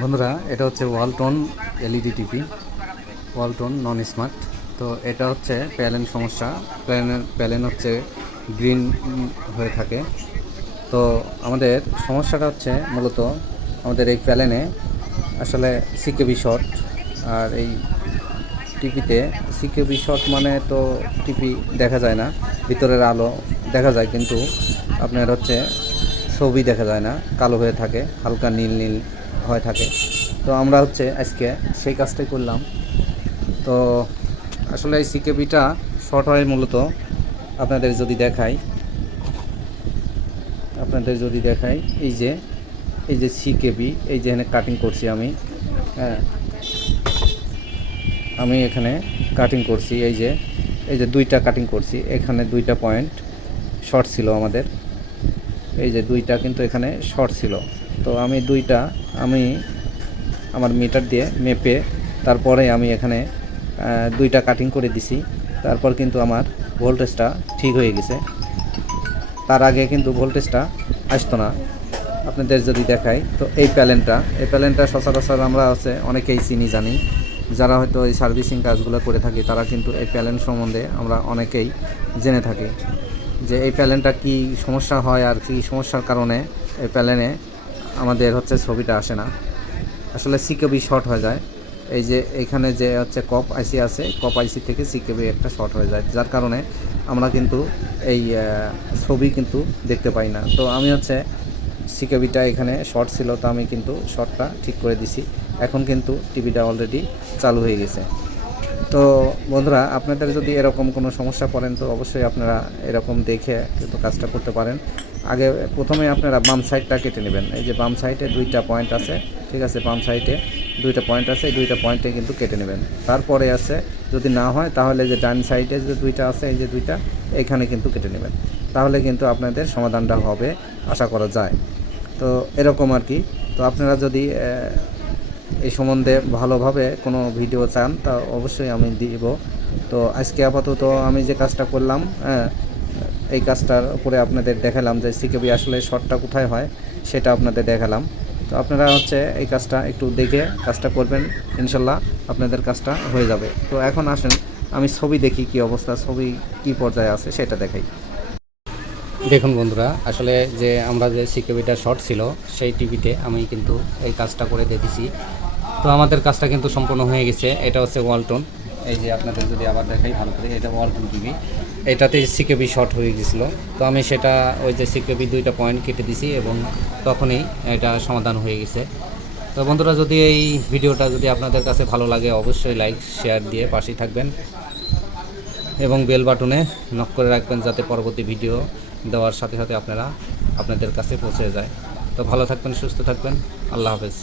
বন্ধুরা, এটা হচ্ছে Walton LED TV. Walton non smart তো এটা হচ্ছে প্যালেন সমস্যা। প্যালেন প্যালেন হচ্ছে গ্রিন হয়ে থাকে। তো আমাদের সমস্যাটা হচ্ছে মূলত আমাদের এই প্যালেনে আসলে সিকেবি শর্ট। আর এই টিভিতে সিকেবি শর্ট মানে তো টিভি দেখা যায় না, ভিতরের আলো দেখা যায়, কিন্তু আপনার হচ্ছে ছবি দেখা যায় না, কালো হয়ে থাকে, হালকা নীল নীল হয়ে থাকে। তো আমরা হচ্ছে আজকে সেই কাজটাই করলাম। তো আসলে এই সিকেবিটা শর্ট হয় মূলত। আপনাদের যদি দেখাই, আপনাদের যদি দেখাই, এই যে এই যে সিকেবি এই যে এখানে কাটিং করছি আমি হ্যাঁ। আমি এখানে কাটিং করছি, এই যে এই যে দুইটা কাটিং করছি। এখানে দুইটা পয়েন্ট শর্ট ছিল আমাদের। এই যে দুইটা কিন্তু এখানে শর্ট ছিল। তো আমি দুইটা, আমি আমার মিটার দিয়ে মেপে তারপরে আমি এখানে দুইটা কাটিং করে দিছি। তারপর কিন্তু আমার ভোল্টেজটা ঠিক হয়ে গেছে। তার আগে কিন্তু ভোল্টেজটা আসতো না। আপনাদের যদি দেখাই, তো এই প্যালেনটা এই প্যালেনটা সচরাচর আমরা আছে অনেকেই চিনি, জানি। যারা হয়তো এই সার্ভিসিং কাজগুলো করে থাকি, তারা কিন্তু এই প্যালেন সম্বন্ধে আমরা অনেকেই জেনে থাকি। যে এই প্যালেনটা কি সমস্যা হয় আর কি সমস্যার কারণে এই প্যালেনে আমাদের হচ্ছে ছবিটা আসে না। আসলে সিকেবি শর্ট হয়ে যায়। এই যে এখানে যে হচ্ছে কপ আইসি আছে কপ আইসি থেকে সিকেবি একটা শর্ট হয়ে যায়। যার কারণে আমরা কিন্তু এই ছবি কিন্তু দেখতে পাই না। তো আমি হচ্ছে সিকেবিটা এখানে শর্ট ছিল, তো আমি কিন্তু শর্টটা ঠিক করে দিছি। এখন কিন্তু টিভিটা অলরেডি চালু হয়ে গেছে। তো বন্ধুরা, আপনাদের যদি এরকম কোনো সমস্যা পড়েন, তো অবশ্যই আপনারা এরকম দেখে কিন্তু কাজটা করতে পারেন। আগে প্রথমে আপনারা বাম সাইডটা কেটে নেবেন। এই যে বাম সাইডে দুইটা পয়েন্ট আছে, ঠিক আছে? বাম সাইডে দুইটা পয়েন্ট আছে, এই দুইটা পয়েন্টে কিন্তু কেটে নেবেন। তারপরে আছে, যদি না হয়, তাহলে যে ডান সাইডে যে দুইটা আছে, এই যে দুইটা, এখানে কিন্তু কেটে নেবেন। তাহলে কিন্তু আপনাদের সমাধানটা হবে, আশা করা যায়। তো এরকম আর কি। তো আপনারা যদি এই সম্বন্ধে ভালোভাবে কোনো ভিডিও চান, তা অবশ্যই আমি দিব। তো আজকে আপাতত আমি যে কাজটা করলাম হ্যাঁ এই কাজটার উপরে আপনাদের দেখালাম যে সিকেবি আসলে শর্টটা কোথায় হয় সেটা আপনাদের দেখালাম। তো আপনারা হচ্ছে এই কাজটা একটু দেখে কাজটা করবেন, ইনশাল্লাহ আপনাদের কাজটা হয়ে যাবে। তো এখন আসেন, আমি ছবি দেখি কি অবস্থা, ছবি কি পর্যায়ে আছে সেটা দেখাই। দেখুন বন্ধুরা, আসলে যে আমরা যে সিকিউরিটা শর্ট ছিল, সেই টিভিতে আমি কিন্তু এই কাজটা করে দেখেছি। তো আমাদের কাজটা কিন্তু সম্পূর্ণ হয়ে গেছে। এটা হচ্ছে ওয়ালটন। এই যে আপনাদের যদি আবার দেখাই ভালো করে, এটা ওয়ালটন টিভি এটাতে সিকেবি শর্ট হয়ে গেছিল। তো আমি সেটা, ওই যে সিকেবি দুইটা পয়েন্ট কেটে দিছি এবং তখনই এটা সমাধান হয়ে গেছে। তো বন্ধুরা, যদি এই ভিডিওটা যদি আপনাদের কাছে ভালো লাগে, অবশ্যই লাইক শেয়ার দিয়ে পাশেই থাকবেন। এবং বেল বাটনে নক করে রাখবেন যাতে পরবর্তী ভিডিও দেওয়ার সাথে সাথে আপনারা আপনাদের কাছে পৌঁছে যায়। তো ভালো থাকবেন, সুস্থ থাকবেন। আল্লাহ হাফেজ।